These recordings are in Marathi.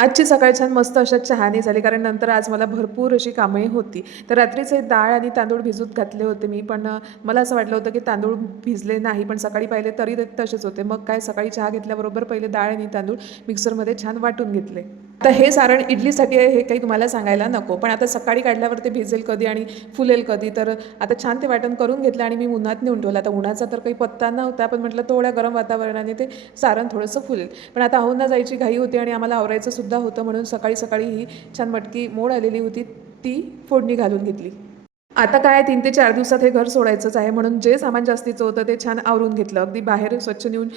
आजची सकाळ छान मस्त अशा चहाने झाली, कारण नंतर आज मला भरपूर अशी कामंही होती. तर रात्रीचे डाळ आणि तांदूळ भिजत घातले होते मी, पण मला असं वाटलं होतं की तांदूळ भिजले नाही, पण सकाळी पाहिले तरी ते तसेच होते. मग काय, सकाळी चहा घेतल्याबरोबर पहिले डाळ आणि तांदूळ मिक्सरमध्ये छान वाटून घेतले. आता हे सारण इडलीसाठी आहे हे काही तुम्हाला सांगायला नको, पण आता सकाळी काढल्यावर ते भिजेल कधी आणि फुलेल कधी, तर आता छान ते वाटण करून घेतलं आणि मी उन्हात नेऊन ठेवलं. आता उन्हाचा तर काही पत्ता नव्हता, पण म्हटलं थोड्या गरम वातावरणाने ते सारण थोडंसं फुलेल. पण आता अहोंना जायची घाई होती आणि आम्हाला आवरायचं सुद्धा होतं, म्हणून सकाळी सकाळी ही छान मटकी मोड आलेली होती ती फोडणी घालून घेतली. आता काय 3 ते 4 दिवसात हे घर सोडायचंच आहे, म्हणून जे सामान जास्तीचं होतं ते छान आवरून घेतलं. अगदी बाहेर स्वच्छ नेऊन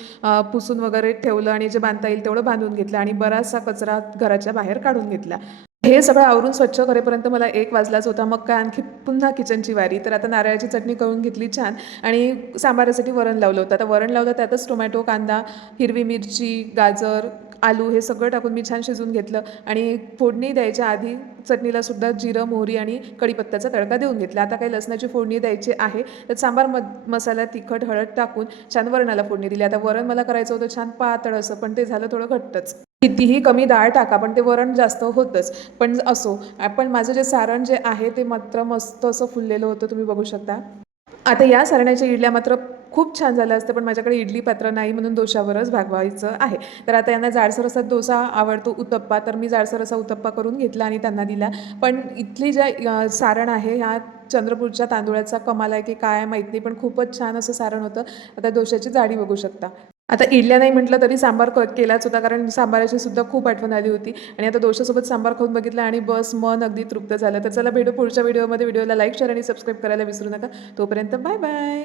पुसून वगैरे ठेवलं आणि जे बांधता येईल तेवढं बांधून घेतलं आणि बराचसा कचरा घराच्या बाहेर काढून घेतला. हे सगळं आवरून स्वच्छ करेपर्यंत मला 1 वाजलाच होता. मग काय आणखी पुन्हा किचनची वारी. तर आता नारळाची चटणी करून घेतली छान आणि सांबारासाठी वरण लावलं होतं. आता वरण लावलं त्यातच टोमॅटो, कांदा, हिरवी मिरची, गाजर, आलू हे सगळं टाकून मी छान शिजवून घेतलं आणि फोडणी द्यायच्या आधी चटणीला सुद्धा जिरं, मोहरी आणि कढीपत्त्याचा तडका देऊन घेतला. आता काही लसणाची फोडणी द्यायची आहे. तर सांबार मसाला, तिखट, हळद टाकून छान वरणाला फोडणी दिली. आता वरण मला करायचं होतं छान पातळ असं, पण ते झालं थोडं घट्टच. कितीही कमी डाळ टाका, पण ते वरण जास्त होतंच. पण असो, पण माझं जे सारण जे आहे ते मात्र मस्त असं फुललेलं होतं, तुम्ही बघू शकता. आता या सारण्याच्या इडल्या मात्र खूप छान झाल्या असत्या, पण माझ्याकडे इडली पात्र नाही, म्हणून डोशावरच भागवायचं आहे. तर आता यांना जाडसर असा डोसा आवडतो, उत्तप्पा, तर मी जाडसर असा उत्तप्पा करून घेतला आणि त्यांना दिला. पण इथली ज्या सारण आहे ह्या चंद्रपूरच्या तांदूळाचा कमाल आहे की काय माहीत नाही, पण खूपच छान असं सारण होतं. आता डोश्याची जाडी बघू शकता. आता इडल्या नाही म्हटलं तरी सांबार केलाच होता, कारण सांबाराची सुद्धा खूप आठवण आली होती आणि आता डोशासोबत सांबार खाऊन बघितलं आणि बस मन अगदी तृप्त झालं. तर चला भेटू पुढच्या व्हिडिओमध्ये. व्हिडिओला लाईक, शेअर आणि सबस्क्राईब करायला विसरू नका. तोपर्यंत बाय बाय.